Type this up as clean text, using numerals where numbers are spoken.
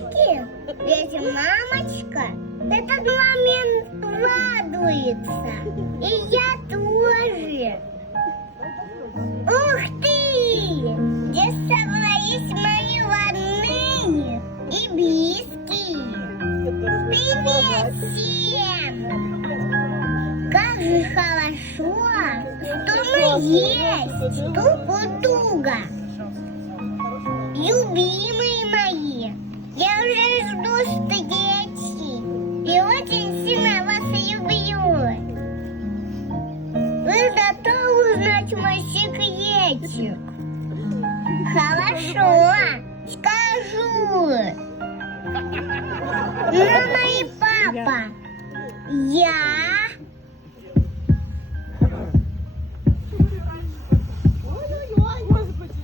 ушки, ведь мамочка в этот момент радуется. И я тоже. Ух ты! Где собрались мои родные и близкие. Привет всем! Как же хорошо, что мы есть друг у друга. Любимые мои, я уже жду встречи и очень сильно вас люблю. Вы готовы узнать мой секретик? Хорошо, скажу. Мама и папа, я... Ой-ой-ой, Господи.